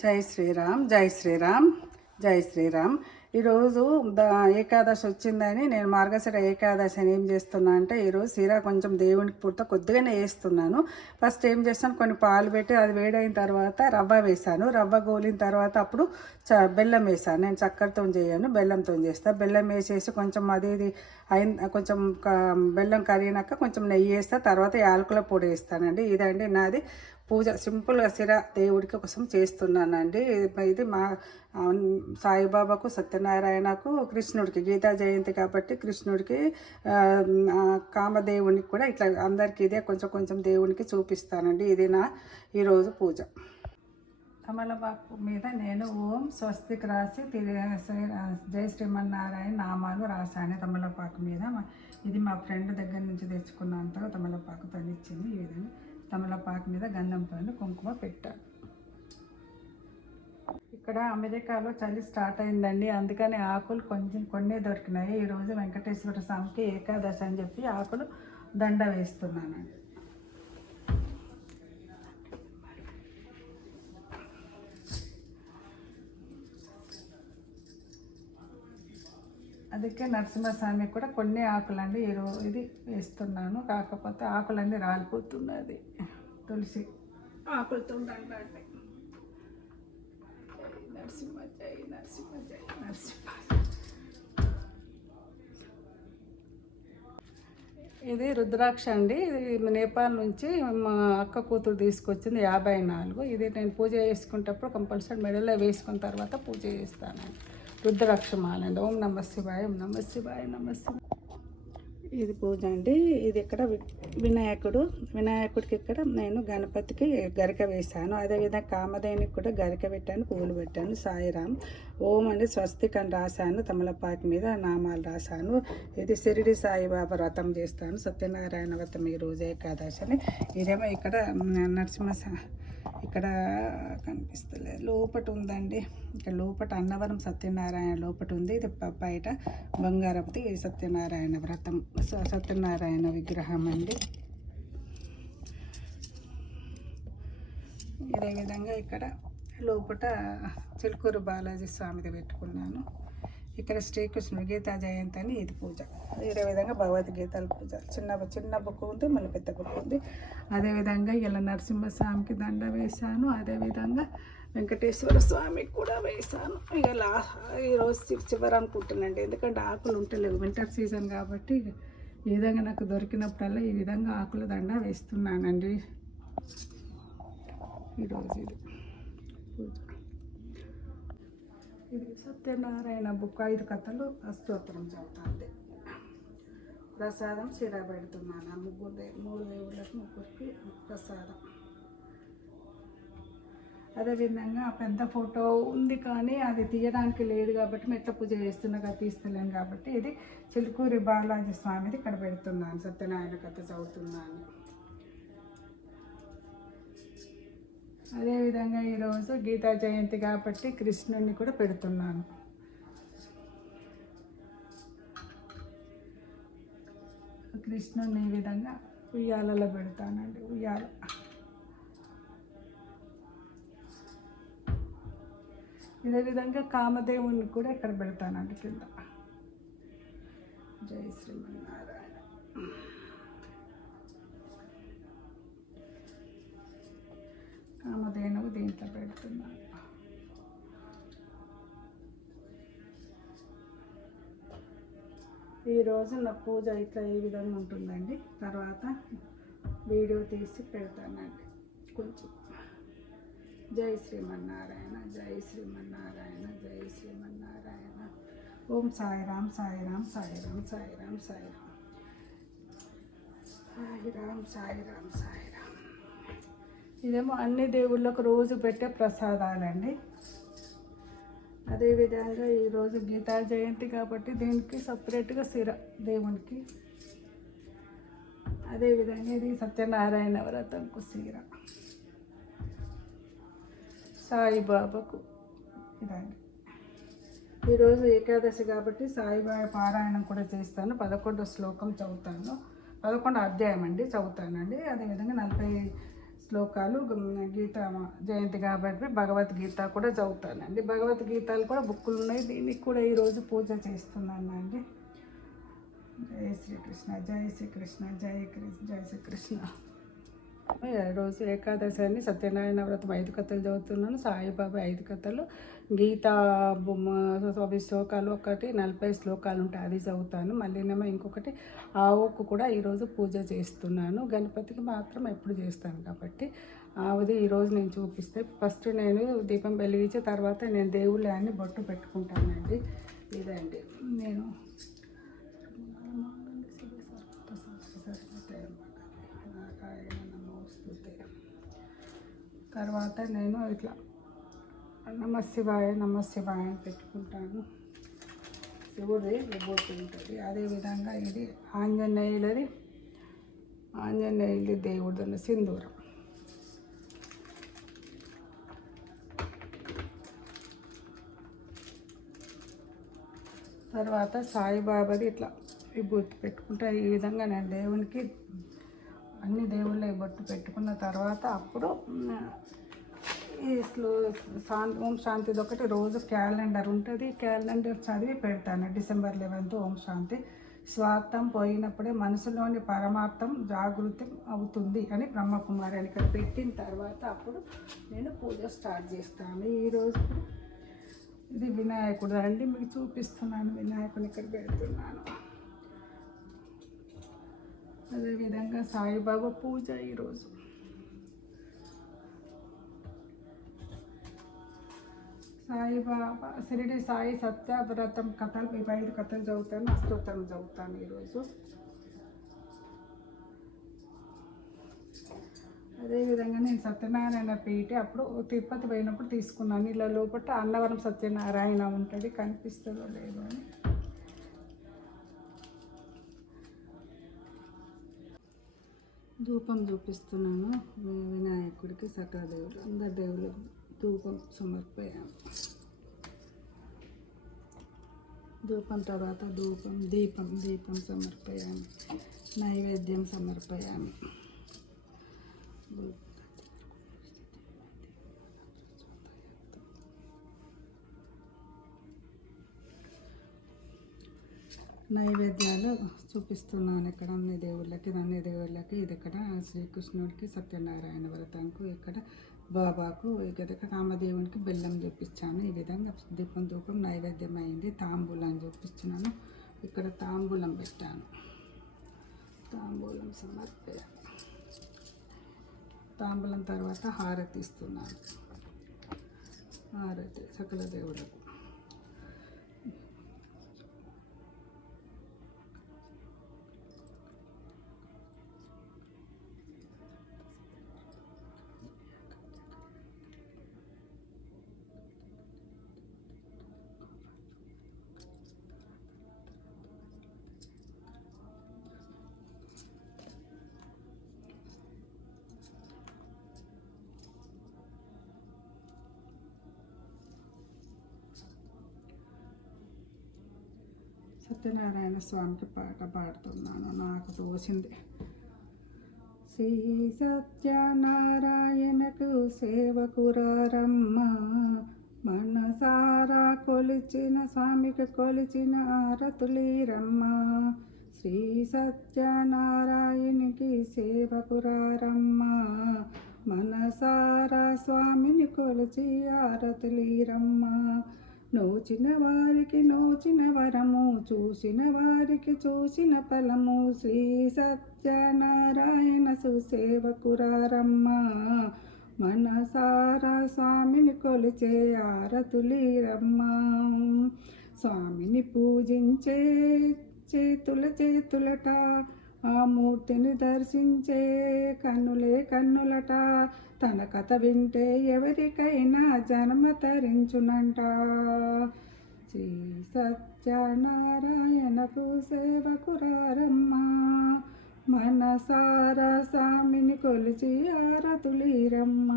జై శ్రీరామ్, జై శ్రీరామ్, జై శ్రీరామ్. ఈరోజు ఏకాదశి వచ్చిందని నేను మార్గశిర ఏకాదశి అని ఏం చేస్తున్నా అంటే ఈరోజు సీరా కొంచెం దేవునికి పూర్త కొద్దిగానే వేస్తున్నాను. ఫస్ట్ ఏం చేస్తాను, కొన్ని పాలు పెట్టి అది వేడైన తర్వాత రవ్వ వేసాను. రవ్వ గోలిన తర్వాత అప్పుడు బెల్లం వేసాను. నేను చక్కెరతో చేయను, బెల్లంతో చేస్తాను. బెల్లం వేసేసి కొంచెం అది కొంచెం బెల్లం కరిగినాక కొంచెం నెయ్యి వేస్తా, తర్వాత యాలకుల పొడి వేస్తానండి. ఇదండి నాది పూజ. సింపుల్గా సిరా దేవుడికి కోసం చేస్తున్నానండి. ఇది మా సాయిబాబాకు, సత్యనారాయణకు, కృష్ణుడికి గీతా జయంతి కాబట్టి కృష్ణుడికి, కామదేవునికి కూడా ఇట్లా అందరికీ ఇదే కొంచెం కొంచెం దేవునికి చూపిస్తానండి. ఇది నా ఈరోజు పూజ. తమలపాకు మీద నేను ఓం స్వస్తికి రాసి జై శ్రీమన్నారాయణ నామాలు రాశాను తమలపాకు మీద. ఇది మా ఫ్రెండ్ దగ్గర నుంచి తెచ్చుకున్నంతగా తమలపాకు తనిచ్చింది. ఈ విధంగా తమలపాకు మీద గంధంతో కుంకుమ పెట్టాను. ఇక్కడ అమెరికాలో చలి స్టార్ట్ అయిందండి, అందుకని ఆకులు కొన్ని దొరికినాయి. ఈరోజు వెంకటేశ్వర స్వామికి ఏకాదశి అని చెప్పి ఆకులు దండ వేస్తున్నానండి. అందుకే నరసింహస్వామి కూడా కొన్ని ఆకులండి ఈరోజు ఇది వేస్తున్నాను. కాకపోతే ఆకులన్నీ రాలిపోతున్నది. తులసి ఆకులతో దండండి. నరసింహ జై నరసింహ జై నరసింహ. ఇది రుద్రాక్ష అండి. ఇది నేపాల్ నుంచి మా అక్క కూతురు తీసుకొచ్చింది, 54. ఇది నేను పూజ చేసుకునేటప్పుడు కంపల్సరీ మెడలో వేసుకున్న తర్వాత పూజ చేస్తానండి. రుద్రాక్షమాలండి. ఓం నమ శివాయ, ఓం నమ శివాయ, నమ శివాయ. ఇది పూజ అండి. ఇది ఇక్కడ వినాయకుడికి ఇక్కడ నేను గణపతికి గరిక వేశాను. అదేవిధంగా కామదేనికి కూడా గరిక పెట్టాను, పువ్వులు పెట్టాను. సాయిరామ్ ఓం అని స్వస్తిక్ అని రాశాను. తమలపాకు మీద నామాలు రాశాను. ఇది షిరిడి సాయిబాబా వ్రతం చేస్తాను, సత్యనారాయణ వ్రతం ఈరోజు ఏకాదశిని. ఇదేమో ఇక్కడ నరసింహ ఇక్కడ కనిపిస్తలేదు, లోపట ఉందండి. ఇక్కడ లోపట అన్నవరం సత్యనారాయణ లోపట ఉంది. ఇది బయట బంగారపతి సత్యనారాయణ వ్రతం, సత్యనారాయణ విగ్రహం అండి. ఇదే విధంగా ఇక్కడ లోపట చిలుకూరు బాలాజీ స్వామిది పెట్టుకున్నాను. ఇక్కడ శ్రీకృష్ణుడు గీతా జయంతి అని ఇది పూజ. ఇదే విధంగా భగవద్గీతల పూజ. చిన్న బుక్ ఉంది, మళ్ళీ పెద్ద బుక్ ఉంది. అదేవిధంగా ఇలా నరసింహస్వామికి దండ వేశాను. అదేవిధంగా వెంకటేశ్వర స్వామికి కూడా వేశాను. ఇక ఈరోజు చివరి అనుకుంటున్నాండి, ఎందుకంటే ఆకులు ఉంటలేవు, వింటర్ సీజన్ కాబట్టి ఈ విధంగా నాకు దొరికినప్పుడల్లా ఈ విధంగా ఆకుల దండ వేస్తున్నానండి ఈరోజు. ఇది పూజ. ఇది సత్యనారాయణ బుక్, 5 కథలు స్తోత్రం చదువుతుంది. ప్రసాదం సిరా పెడుతున్నాను. 3 దేవుళ్ళకి, 3కి ప్రసాదం. అదేవిధంగా పెద్ద ఫోటో ఉంది కానీ అది తీయడానికి లేదు కాబట్టి మెట్ల పూజ చేస్తున్నాగా తీస్తలేను కాబట్టి ఇది చిలుకూరి బాలాజీ స్వామిది ఇక్కడ పెడుతున్నాను. సత్యనారాయణ కథ చదువుతున్నాను. అదేవిధంగా ఈరోజు గీతా జయంతి కాబట్టి కృష్ణుడిని కూడా పెడుతున్నాను. కృష్ణుడిని ఈ విధంగా ఉయ్యాలలో పెడతానండి. ఉయ్యాల ఇదే విధంగా కామదేవుని కూడా ఇక్కడ పెడతానండి కింద. జై శ్రీమన్నారాయణ. కామధేనువు దీంట్లో పెడుతున్నాను. ఈరోజు నా పూజ ఇట్లా ఈ విధంగా ఉంటుందండి. తర్వాత వీడియో తీసి పెడతానండి కొంచెం. జై శ్రీమన్నారాయణ, జై శ్రీమన్నారాయణ, జై శ్రీమన్నారాయణ. ఓం సాయిరామ్, సాయిరామ్, సాయిరామ్, సాయిరామ్, సాయిరామ్, సాయిరామ్, సాయిరామ్, సాయిరామ్. ఇదేమో అన్ని దేవుళ్ళకు రోజు పెట్టే ప్రసాదాలండి. అదేవిధంగా ఈరోజు గీతా జయంతి కాబట్టి దీనికి సపరేట్గా సిర దేవునికి. అదేవిధంగా ఇది సత్యనారాయణ వ్రతంకు సిర, సాయిబాబాకు ఇదండి. ఈరోజు ఏకాదశి కాబట్టి సాయిబాబా పారాయణం కూడా చేస్తాను. 11వ శ్లోకం చదువుతాను, 11వ అధ్యాయం అండి చదువుతానండి. అదేవిధంగా 40 శ్లోకాలు గీత జయంతి కాబట్టి భగవద్గీత కూడా చదువుతానండి. భగవద్గీతలు కూడా బుక్కులు ఉన్నాయి. దీనికి కూడా ఈరోజు పూజ చేస్తున్నాను అండి. జై శ్రీకృష్ణ, జై శ్రీకృష్ణ, జై శ్రీకృష్ణ. రోజు ఏకాదశి అని సత్యనారాయణ వ్రతం 5 కథలు చదువుతున్నాను. సాయిబాబా 5 కథలు, గీతా 20 శ్లోకాలు, ఒకటి 40 శ్లోకాలు ఉంటాయి, అది చదువుతాను. మళ్ళీనేమో ఇంకొకటి ఆవుకు కూడా ఈరోజు పూజ చేస్తున్నాను. గణపతికి మాత్రం ఎప్పుడు చేస్తాను కాబట్టి అది ఈరోజు నేను చూపిస్తే. ఫస్ట్ నేను దీపం వెలిగించి తర్వాత నేను దేవుళ్ళని బొట్టు పెట్టుకుంటానండి. ఇదండి నేను తర్వాత నేను ఇట్లా నమశివాయ నమశివాయ అని పెట్టుకుంటాను. శివుడి బొట్టు ఉంటుంది. అదేవిధంగా ఇది ఆంజనేయుడి దేవుడు సింధూరం. తర్వాత సాయిబాబాది ఇట్లా విభూతి పెట్టుకుంటా. ఈ విధంగా నేను దేవునికి అన్ని దేవుళ్ళ బొట్టు పెట్టుకున్న తర్వాత అప్పుడు ఈ ఓం శాంతిది ఒకటి రోజు క్యాలెండర్ ఉంటుంది. క్యాలెండర్ చదివి పెడతాను. డిసెంబర్ 11 ఓం శాంతి. స్వార్థం పోయినప్పుడే మనసులోని పరమార్థం జాగృతి అవుతుంది అని బ్రహ్మకుమారి అని ఇక్కడ పెట్టిన తర్వాత అప్పుడు నేను పూజ స్టార్ట్ చేస్తాను. ఈరోజు ఇది వినాయకుడు అండి, మీకు చూపిస్తున్నాను. వినాయకుని ఇక్కడ పెడుతున్నాను. అదేవిధంగా సాయిబాబా పూజ ఈరోజు. సాయిబాబా షిరిడి సాయి సత్యవ్రతం కథలు 5 కథలు చదువుతాను. అష్టోత్తరం చదువుతాను ఈరోజు. అదేవిధంగా నేను సత్యనారాయణ పీఠ అప్పుడు తిరుపతి పోయినప్పుడు తీసుకున్నాను. ఇలా లోపల అన్నవరం సత్యనారాయణ ఉంటుంది, కనిపిస్తుందో లేదో అని. ధూపం చూపిస్తున్నాను. వినాయకుడికి సకల దేవుడు అందరి దేవుళ్ళు ధూపం సమర్పయాము. ధూపం తర్వాత దీపం సమర్పయామి. నైవేద్యం సమర్పయామి. నైవేద్యాలు చూపిస్తున్నాను ఇక్కడ అన్ని దేవుళ్ళకి. ఇది ఇక్కడ శ్రీకృష్ణుడికి సత్యనారాయణ వ్రతంకు, ఇక్కడ బాబాకు, ఇక్కడ కామదేవునికి బెల్లం చూపించాను. ఈ విధంగా ధూపం నైవేద్యం అయింది. తాంబూలం చూపిస్తున్నాను. ఇక్కడ తాంబూలం పెట్టాను. తాంబూలం సమర్పయాను. తాంబూలం తర్వాత హారతి ఇస్తున్నాను. హారతి సకల దేవుళ్ళకు. సత్యనారాయణ స్వామికి పాట పాడుతున్నాను, నాకు తోచింది. శ్రీ సత్యనారాయణకు సేవకురారమ్మ, మనసారా కొలిచిన స్వామికి కొలిచిన ఆరతులీరమ్మ. శ్రీ సత్యనారాయణకి సేవకురారమ్మ, మనసారా స్వామిని కొలిచి ఆరతులీరమ్మ. నోచిన వారికి నోచిన వరము, చూసిన వారికి చూసిన ఫలము. శ్రీ సత్యనారాయణ సుసేవకురారమ్మ, మనసారా స్వామిని కొలిచే ఆరతులీరమ్మ. స్వామిని పూజించే చేతులట, ఆ మూర్తిని దర్శించే కన్నులట. తన కథ వింటే ఎవరికైనా జన్మ తరించునంట. శ్రీ సత్యనారాయణకు సేవకురారమ్మ, మనసారా స్వామిని కొలిచి ఆరతులీరమ్మ.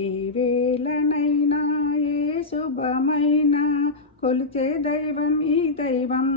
ఏ వేళనైనా ఏ శుభమైనా కొలిచే దైవం ఈ దైవం.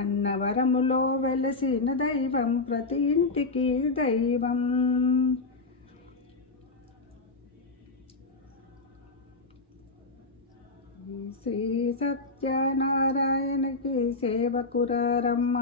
అన్నవరములో వెలసిన దైవం, ప్రతి ఇంటికి దైవం. శ్రీ సత్యనారాయణకి సేవకురారమ్మ,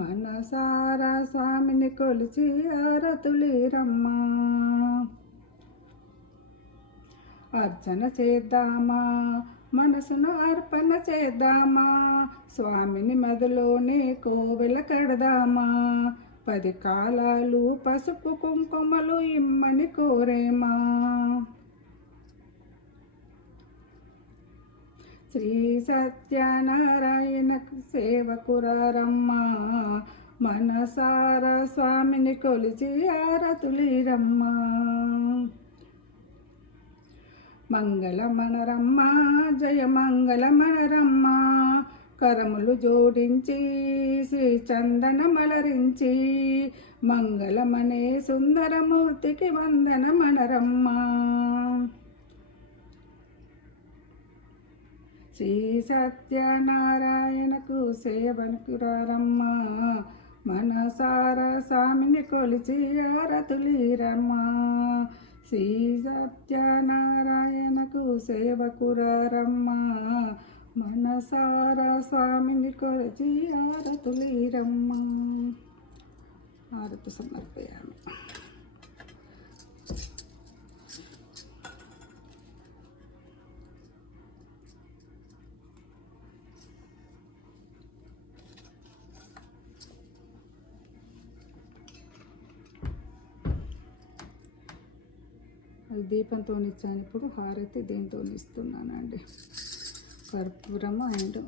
మనసారా స్వామిని కొలిచి ఆరతులిరమ్మ. అర్చన చేద్దామా, మనసును అర్పణ చేద్దామా, స్వామిని మదిలోనే కోవెల కడదామా, 10 కాలాలు పసుపు కుంకుమలు ఇమ్మని కోరేమా. శ్రీ సత్యనారాయణకు సేవకురారమ్మ, మనసారా స్వామిని కొలిచి ఆరతులిరమ్మ. మంగళమనరమ్మ, జయ మంగళమనరమ్మ, కరములు జోడించి శ్రీ చందనమలరించి, మంగళమనే సుందరమూర్తికి వందనమనరమ్మ. శ్రీ సత్యనారాయణకు సేవకురారమ్మ, మనసారా స్వామిని కొలిచి ఆరతులిరమ్మ. శ్రీ సత్యనారాయణకు సేవకురారమ్మ, మనసారా స్వామిని కొలిచి ఆరతులిరమ్మ. ఆరతి సమర్పయామి. అది దీపంతో ఇచ్చాను, ఇప్పుడు హారతి దీంతో ఇస్తున్నానండి. కర్పూరము అండ్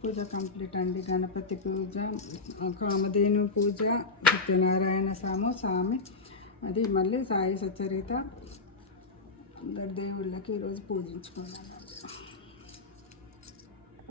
పూజ కంప్లీట్ అండి. గణపతి పూజ, కామధేను పూజ, సత్యనారాయణ స్వామి, అది మళ్ళీ సాయి సచ్చరిత, అందరి దేవుళ్ళకి ఈరోజు పూజించుకున్నాను.